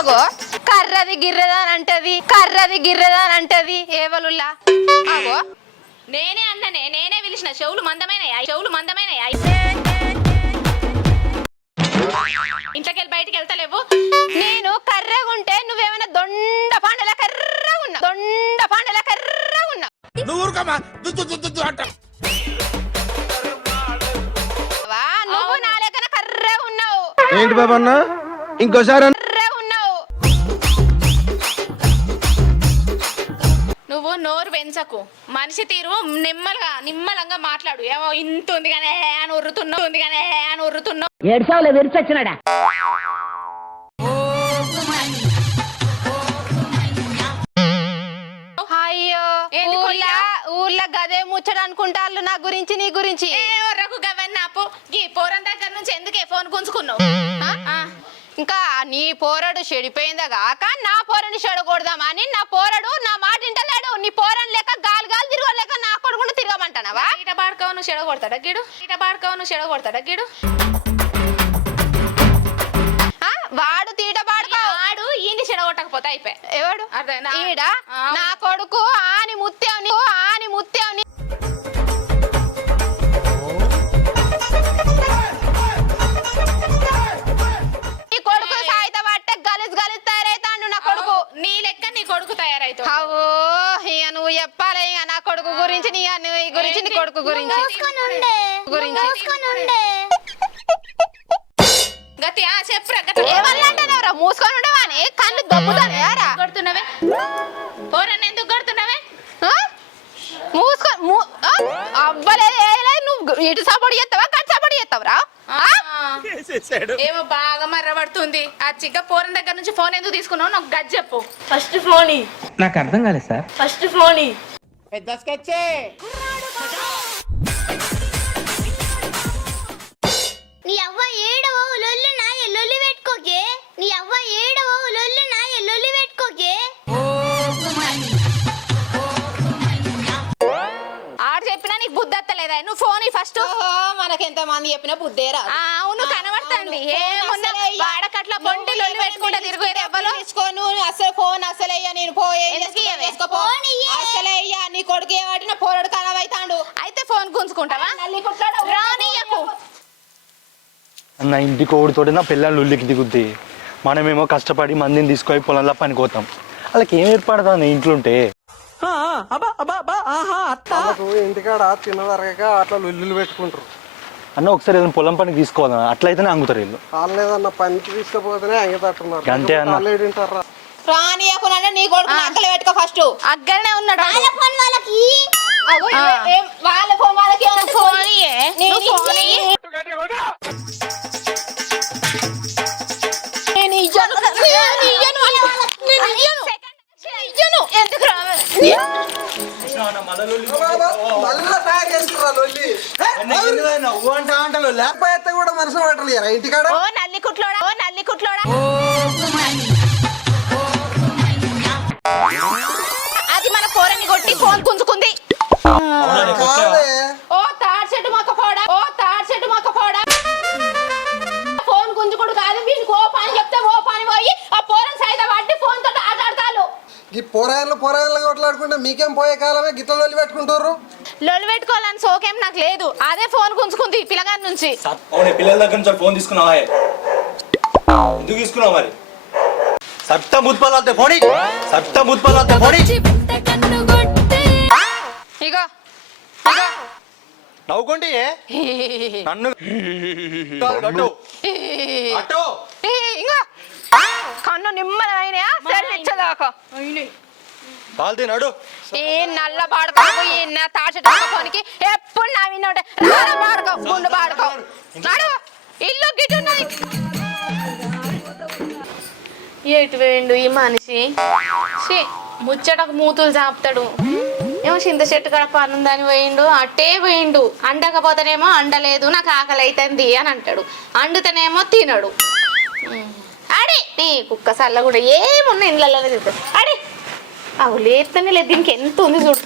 అంటది గిర్రెదా అని అంటది ఏవలుల్లా? ఆగో నేనే అన్ననే నేనే పిలిచిన చెవులు మందమైనయా? చెవులు మందమైనయా? ఇంట్లోకెళ్ళి బయటికి వెళ్తలేవు. నేను కర్రగా ఉంటే నువ్వేమైనా దొండ పాండల కర్రగా ఉన్నావు దొండ పాండల కర్రగా ఉన్నావు నువ్వు ఊరుకోమా దుద్దు దుద్దు దుద్దు అంట. వా, నువ్వు నా లెక్కన కర్రగా ఉన్నావు ఏంటి బాబా అన్న ఇంకోసారి అన్న. పెంచకు మనిషి తీరు నిమ్మలుగా నిమ్మలంగా మాట్లాడు. ఏమో ఇంత ఉంది కానీ అని ఉర్రుతున్నావు ఉంది కానీ అని ఉర్రుతున్నావు ఏడ్చావులే విరిచొచ్చినాడా? అయ్యో గదే ముచ్చట అనుకుంటాళ్ళు నా గురించి నీ గురించి. ఏ ఒర్రకు గవన్నీ ఆపు. ఈ పోరం దగ్గర నుంచి ఎందుకే ఫోన్ గుంజుకున్నావు? ఆ? ఇంకా నీ పోరడు చెడిపోయిందా కాక నా పోరని చెడగొడదామని నా పోరడు నా మాట ఇంటలేడు నీ పోరని పాడుకోను చెడగొడతాడా గిడు. ఈట పాడుకోను చెడగొడతాడా గిడు? వాడు తీట పాడుకో. ఆడు ఈయన్ని చెడగొట్టకపోతే అయిపోయి. ఎవడు? ఈడ. నా కొడుకు ఆని ముత్యాని ఆని ముత్యాని గురించి నీ నీ గురించి నీ కొడుకు గురించి. గురించి. గతి ఆ చెప్పురా గతి. ఏమల్లంటారా మూసుకొని ఉండవా అని కళ్ళు దొబ్బుతానే రా. కొడుతున్నావే? పోరన్న ఎందుకు కొడుతున్నావే? ఆ? మూసుకో మూ- ఆ? అవ్వలేదు నువ్వు ఇటు సపోర్ట్ చేస్తావా? కట్ సపోర్ట్ చేస్తావురా ఏమో బాగా మర్రబడుతుంది. ఆ చిగ్గ పోరన్ దగ్గర నుంచి ఫోన్ ఎందుకు తీసుకున్నావు? నాకు గజ్జి చెప్పు. First phone. నాకు అర్థం కాలేదు సార్. First phone. నీ ఫస్ట్ ఓహో మనకెంత మంది చెప్పినా బుద్ధేరా అవును కనబడుతుంది ఏమున్నా వాడకట్ల బొండి లొల్లి పెట్టుకుంటా తిరుగుతుంది ఎవ్వరు తీసుకోను అసలు ఫోన్ అసలు అయ్యా నేను పోయే ఎందుకు ఇయ్యవే? తీసుకోపో అసలే అయ్యా నీ కొడుకు ఏవాటిన పోరడు ఖరాబ్ అవుతాడు అయితే ఫోన్ గుంజుకుంటావా? రానియకు నా ఇంటి కోడితోటి నా పిల్లలు ఉల్లికి దిగుద్ది. మనమేమో కష్టపడి మందిని తీసుకొని పొలంలో పనికోతాం వాళ్ళకి ఏం ఏర్పడుతుంది ఇంట్లో వాళ్ళకు ఇంటికాడ తినదరగక అట్లా లొల్లులు పెట్టుకుంటారు. అన్న ఒకసారి ఏదైనా పొలం పనికి తీసుకోవాలా అట్లయితేనే అంగుతారు వీళ్ళు. వాళ్ళు ఏదన్నా పనికి తీసుకుపోతేనే అంగతట్టున్నారు. అంతే అన్న. వాళ్ళు ఏడింటారా? రానియకునంటే నీ కొడుకు అక్కలు పెట్టుకో ఫస్ట్ అగ్గనే ఉన్నాడు. వాళ్ళ ఫోన్ వాళ్ళకి. వాళ్ళ ఫోన్ వాళ్ళకి ఫోన్. నేను ఇయ్యను. ఎందుకు రా? మళ్ళా తయారు లొల్లి లేకపోతే కూడా మనసు పట్టలేరా ఇంటికాడ ఓ నల్లి కుట్లోడా? ఓ నల్లి కుట్లోడా అది మన పోరని కొట్టి ఫోన్ గుంజుకుంది. ఈ పోరాయన్లు పోరాయన్లు కొట్లాడుకుంటే మీకేం పోయే కాలమే? గిట్ల లొల్లి పెట్టుకుంటారు లొల్లి పెట్టుకోవాలని సోకేం నాకు లేదు. అదే ఫోన్ గుంజుకుంది పిల్లగారి నుంచి. అవునే పిల్లల దగ్గర నుంచి ఫోన్ తీసుకున్నావా? ఎందుకు తీసుకున్నావు మరి? సత్త ముత్పలాతే పోనీ. సత్త ముత్పలాతే పోనీ. ఇగో నవ్వుకోండి నన్ను అటు. అటు. ఏ, ఇంగో. కన్ను నిమ్మలమైన సరి ఇచ్చదాకా కాల్తే నడు. ఈ నల్ల పాడుకోకు ఈ ఫోన్కి ఎప్పుడు నా విన్నోటే రారా పాడుకో గుండు పాడుకో నడు. ఇల్లు గిట్టున్నది ఎటు వేయండు ఈ మనిషి? ముచ్చటకు మూతులు చాపుతాడు. ఏమో చింత చెట్టు కాడ పనుందని పోయిండు అట్టే పోయిండు అండకపోతేనేమో అండలేదు నాకు ఆకలి అవుతుంది అని అంటాడు. అండుతేనేమో తినడు. అడి. నీ కుక్క సల్ల కూడా ఏమున్నా ఇండ్లలో తింటాడు అడి. అవు లేతనే లేదు దీనికి ఎంత ఉంది చూడు.